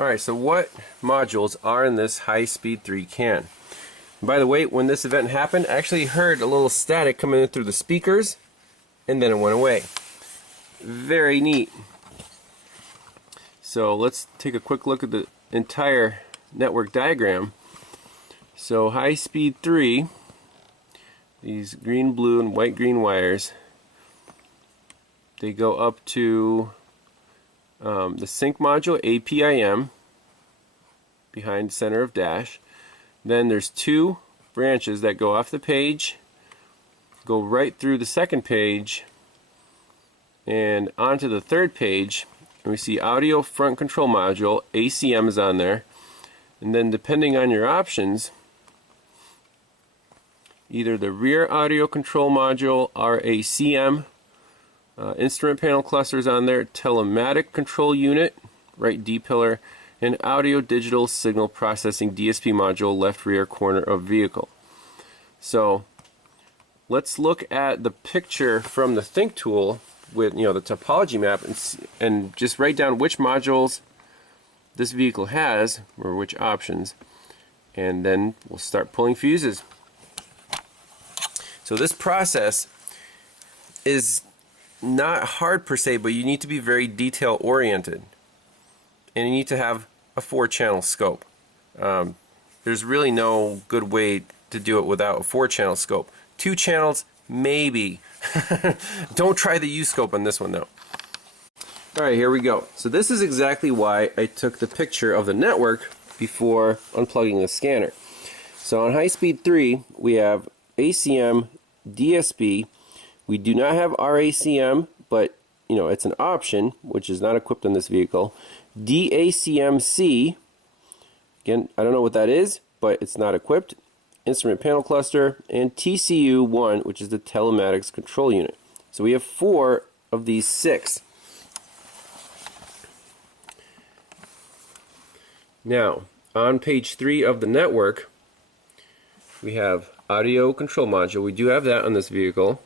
Alright, so what modules are in this high-speed 3 can? And by the way, when this event happened, I actually heard a little static coming in through the speakers, and then it went away. Very neat. So let's take a quick look at the entire network diagram. So high-speed 3, these green, blue, and white, green wires, they go up to the sync module APIM behind center of dash. Then there's two branches that go off the page, go right through the second page and onto the third page, and we see audio front control module, ACM is on there, and then depending on your options, either the rear audio control module, RACM, instrument panel clusters on there, telematic control unit, right D pillar, and audio digital signal processing DSP module, left rear corner of vehicle. So let's look at the picture from the THINKTOOL with the topology map and just write down which modules this vehicle has or which options, and then we'll start pulling fuses. So this process is not hard per se, but you need to be very detail oriented, and you need to have a 4-channel scope. There's really no good way to do it without a 4-channel scope. 2 channels, maybe. Don't try the U-scope on this one though. Alright, here we go. So this is exactly why I took the picture of the network before unplugging the scanner. So on high-speed 3 we have ACM, DSP. We do not have RACM, but it's an option, which is not equipped on this vehicle. DACMC, again, I don't know what that is, but it's not equipped. Instrument panel cluster, and TCU1, which is the telematics control unit. So we have 4 of these 6. Now, on page 3 of the network, we have audio control module. We do have that on this vehicle.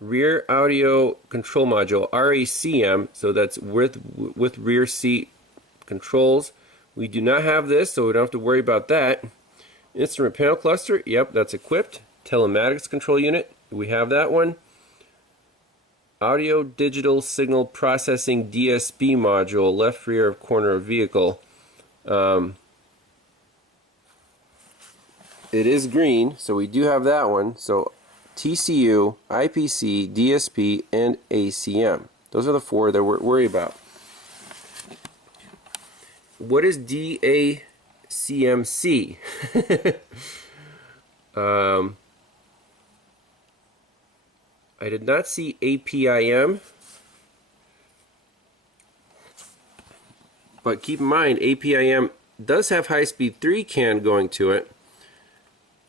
Rear audio control module, RACM, so that's with rear seat controls. We do not have this, so we don't have to worry about that. Instrument panel cluster, yep, that's equipped. Telematics control unit, we have that one. Audio digital signal processing DSP module, left rear corner of vehicle. It is green, so we do have that one. So TCU, IPC, DSP, and ACM. Those are the 4 that we're worried about. What is DACMC? I did not see APIM, but keep in mind APIM does have high-speed 3 CAN going to it,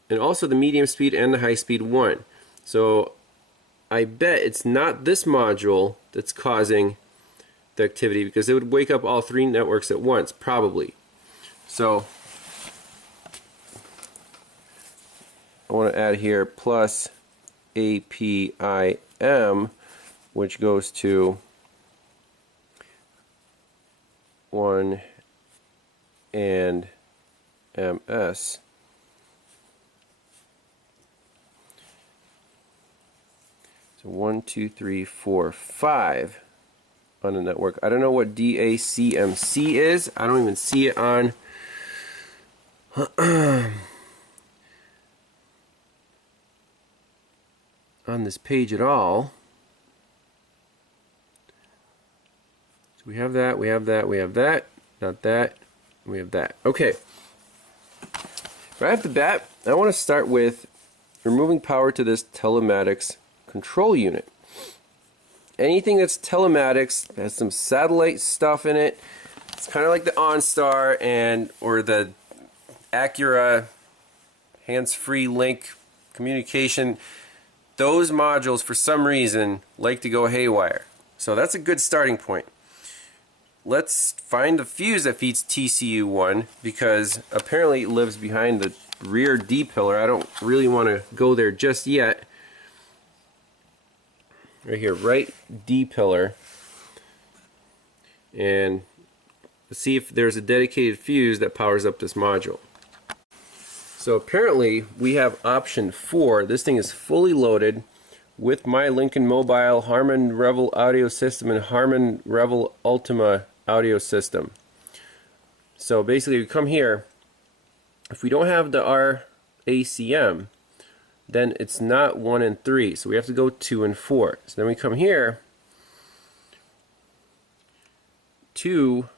and also the medium speed and the high-speed 1. So I bet it's not this module that's causing the activity, because it would wake up all 3 networks at once, probably. So I want to add here plus APIM, which goes to 1 and MS. So 1, 2, 3, 4, 5 on the network. I don't know what DACMC is. I don't even see it on on this page at all. So we have that, we have that, we have that, not that, we have that. Okay. Right off the bat, I want to start with removing power to this telematics control unit. Anything that's telematics has some satellite stuff in it. It's kind of like the OnStar or the Acura hands-free link communication. Those modules, for some reason, like to go haywire. So that's a good starting point. Let's find the fuse that feeds TCU1, because apparently it lives behind the rear D pillar. I don't really want to go there just yet. Right here, right D pillar. And see if there's a dedicated fuse that powers up this module. So apparently we have option 4. This thing is fully loaded with my Lincoln Mobile Harman Revel audio system and Harman Revel Ultima audio system. So basically we come here, if we don't have the RACM, then it's not 1 and 3, so we have to go 2 and 4. So then we come here, 2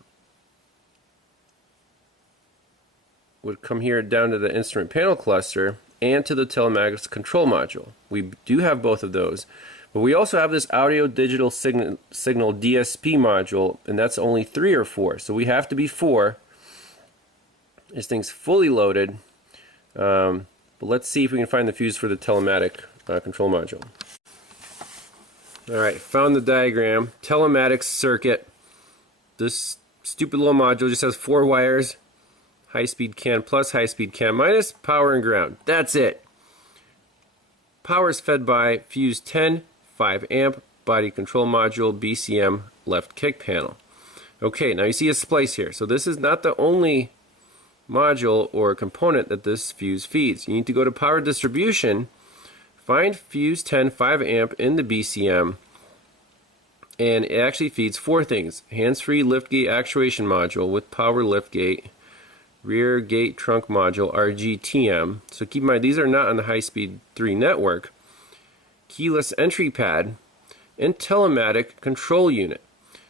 would come here down to the instrument panel cluster and to the telematics control module. We do have both of those, but we also have this audio digital signal DSP module, and that's only 3 or 4, so we have to be 4. This thing's fully loaded, but let's see if we can find the fuse for the telematic control module. Alright, found the diagram. Telematics circuit. This stupid little module just has 4 wires. High-speed CAN plus, high-speed CAN minus, power and ground. That's it. Power is fed by fuse 10, 5 amp, body control module, BCM, left kick panel. Okay, now you see a splice here. So this is not the only module or component that this fuse feeds. You need to go to power distribution, find fuse 10, 5 amp in the BCM, and it actually feeds 4 things. Hands-free liftgate actuation module with power liftgate, rear gate trunk module, RGTM. So keep in mind, these are not on the high-speed 3 network. Keyless entry pad, and telematic control unit.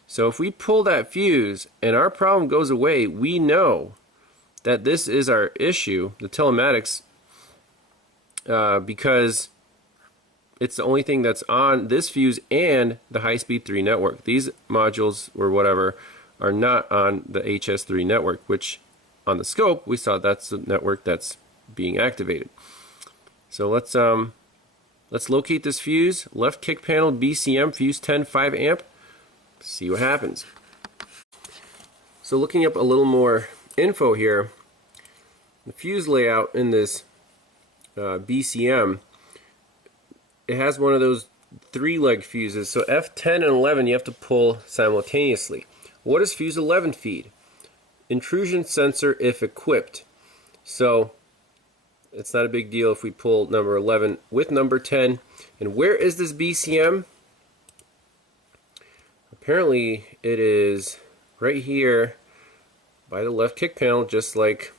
So if we pull that fuse and our problem goes away, we know that this is our issue, the telematics, because it's the only thing that's on this fuse and the high-speed 3 network. These modules or whatever are not on the HS3 network, which on the scope we saw that's the network that's being activated. So let's locate this fuse, left kick panel, BCM, fuse 10, 5 amp, see what happens. So looking up a little more info here, the fuse layout in this BCM, it has one of those 3-leg fuses. So F10 and 11 you have to pull simultaneously. What does fuse 11 feed? Intrusion sensor if equipped. So it's not a big deal if we pull number 11 with number 10. And where is this BCM? Apparently it is right here by the left kick panel, just like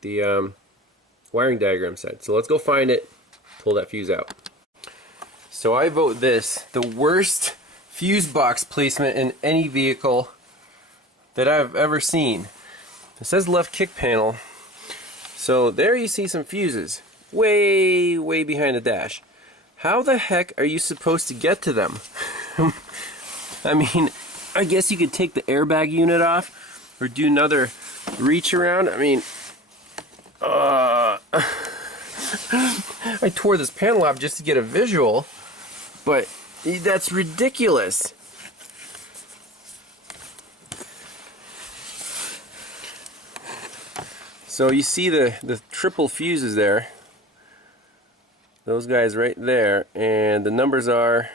the wiring diagram said. So let's go find it, pull that fuse out. So I vote this the worst fuse box placement in any vehicle that I've ever seen. It says left kick panel, so there you see some fuses way behind the dash. How the heck are you supposed to get to them? I mean, I guess you could take the airbag unit off or do another reach around. I mean, I tore this panel off just to get a visual, but that's ridiculous. So you see the triple fuses there, those guys right there, and the numbers are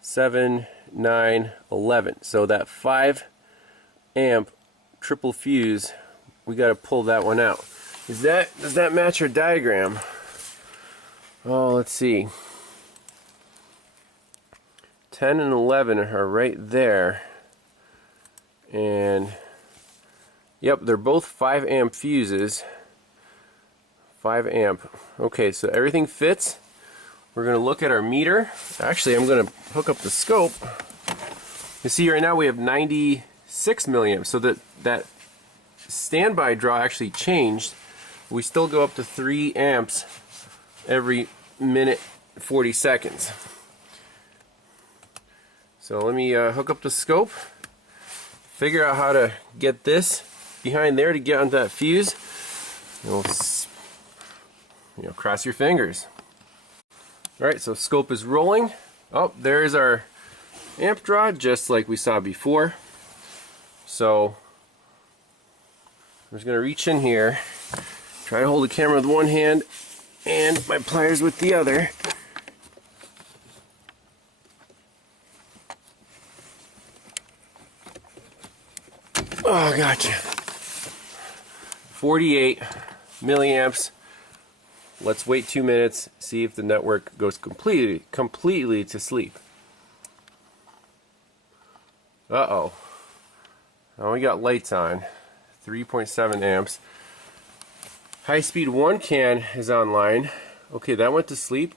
7, 9, 11. So that 5 amp triple fuse, we got to pull that one out. Does that match our diagram? Oh, let's see. 10 and 11 are right there, and yep, they're both 5 amp fuses. 5 amp. Okay, so everything fits. We're going to look at our meter. Actually, I'm going to hook up the scope. You see right now we have 96 milliamps, so that standby draw actually changed. We still go up to 3 amps every minute 40 seconds. So let me hook up the scope, figure out how to get this behind there to get onto that fuse. You'll cross your fingers. Alright, so scope is rolling. Oh, there's our amp draw, just like we saw before. So I'm just going to reach in here, try to hold the camera with one hand and my pliers with the other. Oh, gotcha. 48 milliamps. Let's wait 2 minutes, see if the network goes completely to sleep. Uh-oh. Now we got lights on. 3.7 amps. High-speed 1 can is online. Okay, that went to sleep.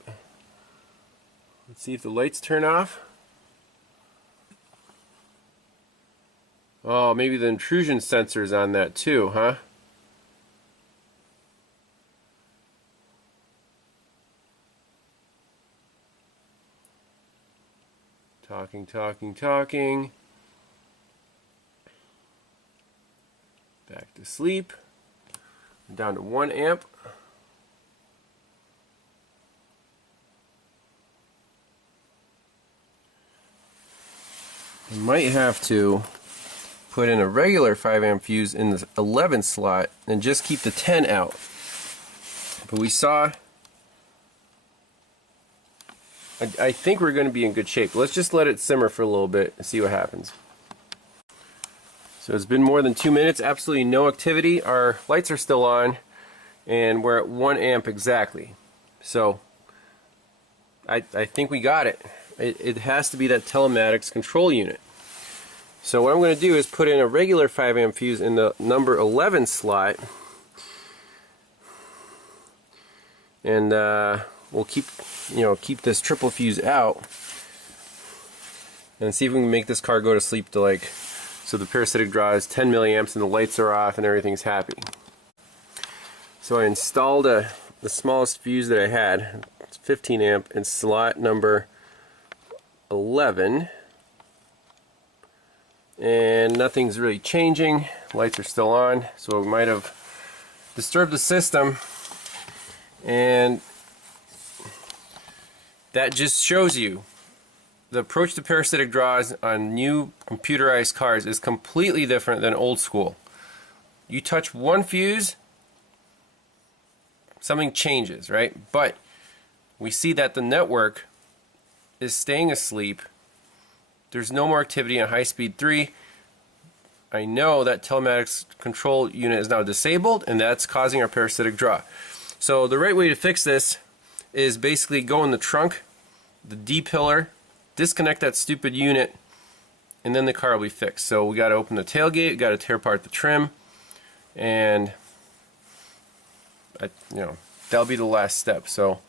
Let's see if the lights turn off. Oh, maybe the intrusion sensor is on that too, huh? Talking. Back to sleep. Down to 1 amp. I might have to put in a regular 5 amp fuse in the 11 slot and just keep the 10 out. But we saw, I think we're going to be in good shape. Let's just let it simmer for a little bit and see what happens. So it's been more than 2 minutes, absolutely no activity. Our lights are still on and we're at 1 amp exactly. So I think we got it. It has to be that telematics control unit. So what I'm going to do is put in a regular 5 amp fuse in the number 11 slot, and we'll keep this triple fuse out and see if we can make this car go to sleep to, like, so the parasitic draw is 10 milliamps and the lights are off and everything's happy. So I installed the smallest fuse that I had. It's 15 amp in slot number 11, and nothing's really changing. Lights are still on, so it might have disturbed the system, and that just shows you the approach to parasitic draws on new computerized cars is completely different than old school. You touch one fuse, something changes, right? But we see that the network is staying asleep. There's no more activity on high speed 3. I know that telematics control unit is now disabled, and that's causing our parasitic draw. So the right way to fix this is basically go in the trunk, the D pillar, disconnect that stupid unit, and then the car will be fixed. So we got to open the tailgate, we got to tear apart the trim, and that'll be the last step. So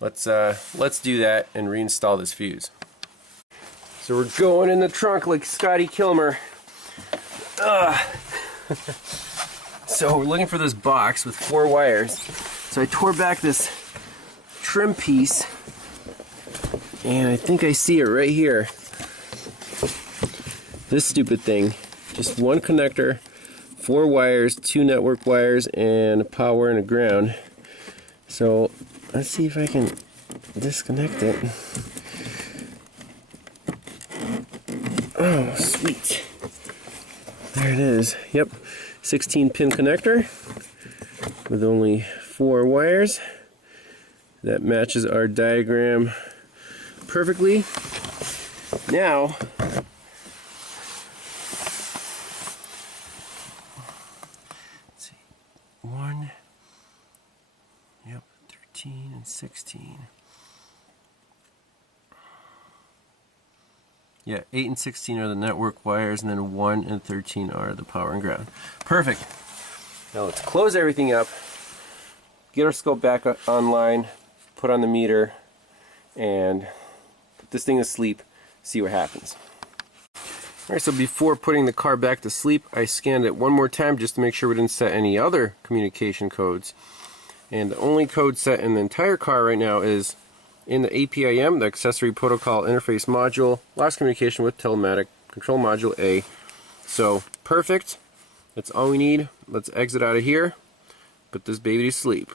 let's do that and reinstall this fuse. So we're going in the trunk like Scotty Kilmer. So we're looking for this box with 4 wires. So I tore back this trim piece, and I think I see it right here. This stupid thing. Just one connector, 4 wires, 2 network wires, and a power and a ground. So let's see if I can disconnect it. Oh, sweet. There it is. Yep. 16 pin connector with only 4 wires. That matches our diagram perfectly. Now, let's see. 1, yep, 13 and 16. Yeah, 8 and 16 are the network wires, and then 1 and 13 are the power and ground. Perfect. Now let's close everything up, get our scope back online, put on the meter, and put this thing to sleep, see what happens. Alright, so before putting the car back to sleep, I scanned it one more time just to make sure we didn't set any other communication codes. And the only code set in the entire car right now is in the APIM, the Accessory Protocol Interface Module, last communication with Telematic Control Module A. So, perfect. That's all we need. Let's exit out of here, put this baby to sleep.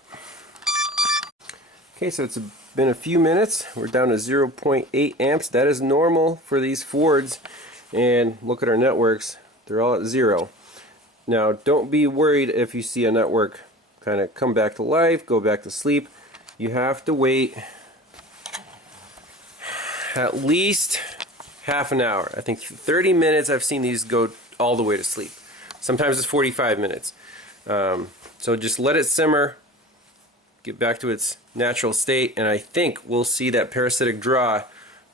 Okay, so it's been a few minutes. We're down to 0.8 amps. That is normal for these Fords. And look at our networks. They're all at 0. Now, don't be worried if you see a network kind of come back to life, go back to sleep. You have to wait at least half an hour. I think 30 minutes I've seen these go all the way to sleep. Sometimes it's 45 minutes. So just let it simmer, get back to its natural state, and I think we'll see that parasitic draw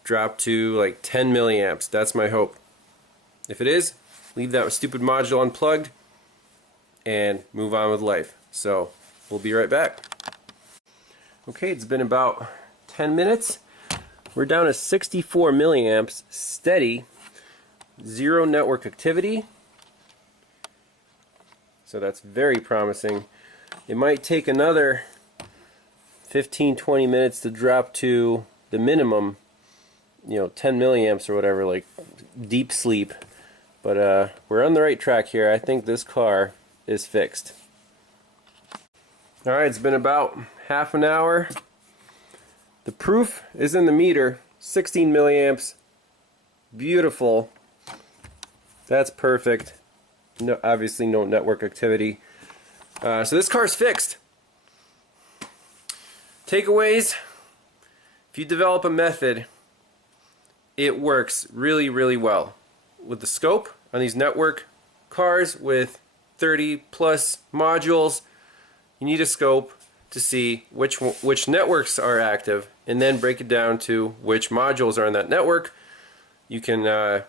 drop to like 10 milliamps. That's my hope. If it is, leave that stupid module unplugged and move on with life. So we'll be right back. Okay, it's been about 10 minutes. We're down to 64 milliamps, steady, zero network activity. So that's very promising. It might take another 15-20 minutes to drop to the minimum, 10 milliamps or whatever, like deep sleep. But we're on the right track here. I think this car is fixed. Alright, it's been about half an hour. The proof is in the meter, 16 milliamps. Beautiful. That's perfect. No, obviously no network activity. So this car's fixed. Takeaways: if you develop a method, it works really, really well. With the scope on these network cars with 30 plus modules, you need a scope to see which networks are active, and then break it down to which modules are on that network. You can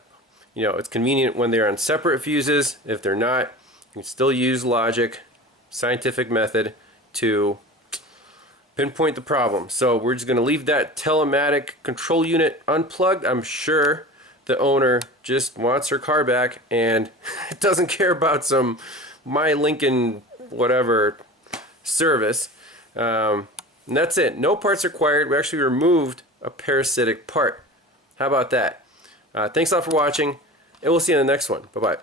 it's convenient when they're on separate fuses. If they're not, you can still use logic, scientific method to pinpoint the problem. So we're just going to leave that telematic control unit unplugged. I'm sure the owner just wants her car back and doesn't care about some My Lincoln whatever service. And that's it. No parts required. We actually removed a parasitic part. How about that? Thanks a lot for watching, and we'll see you in the next one. Bye-bye.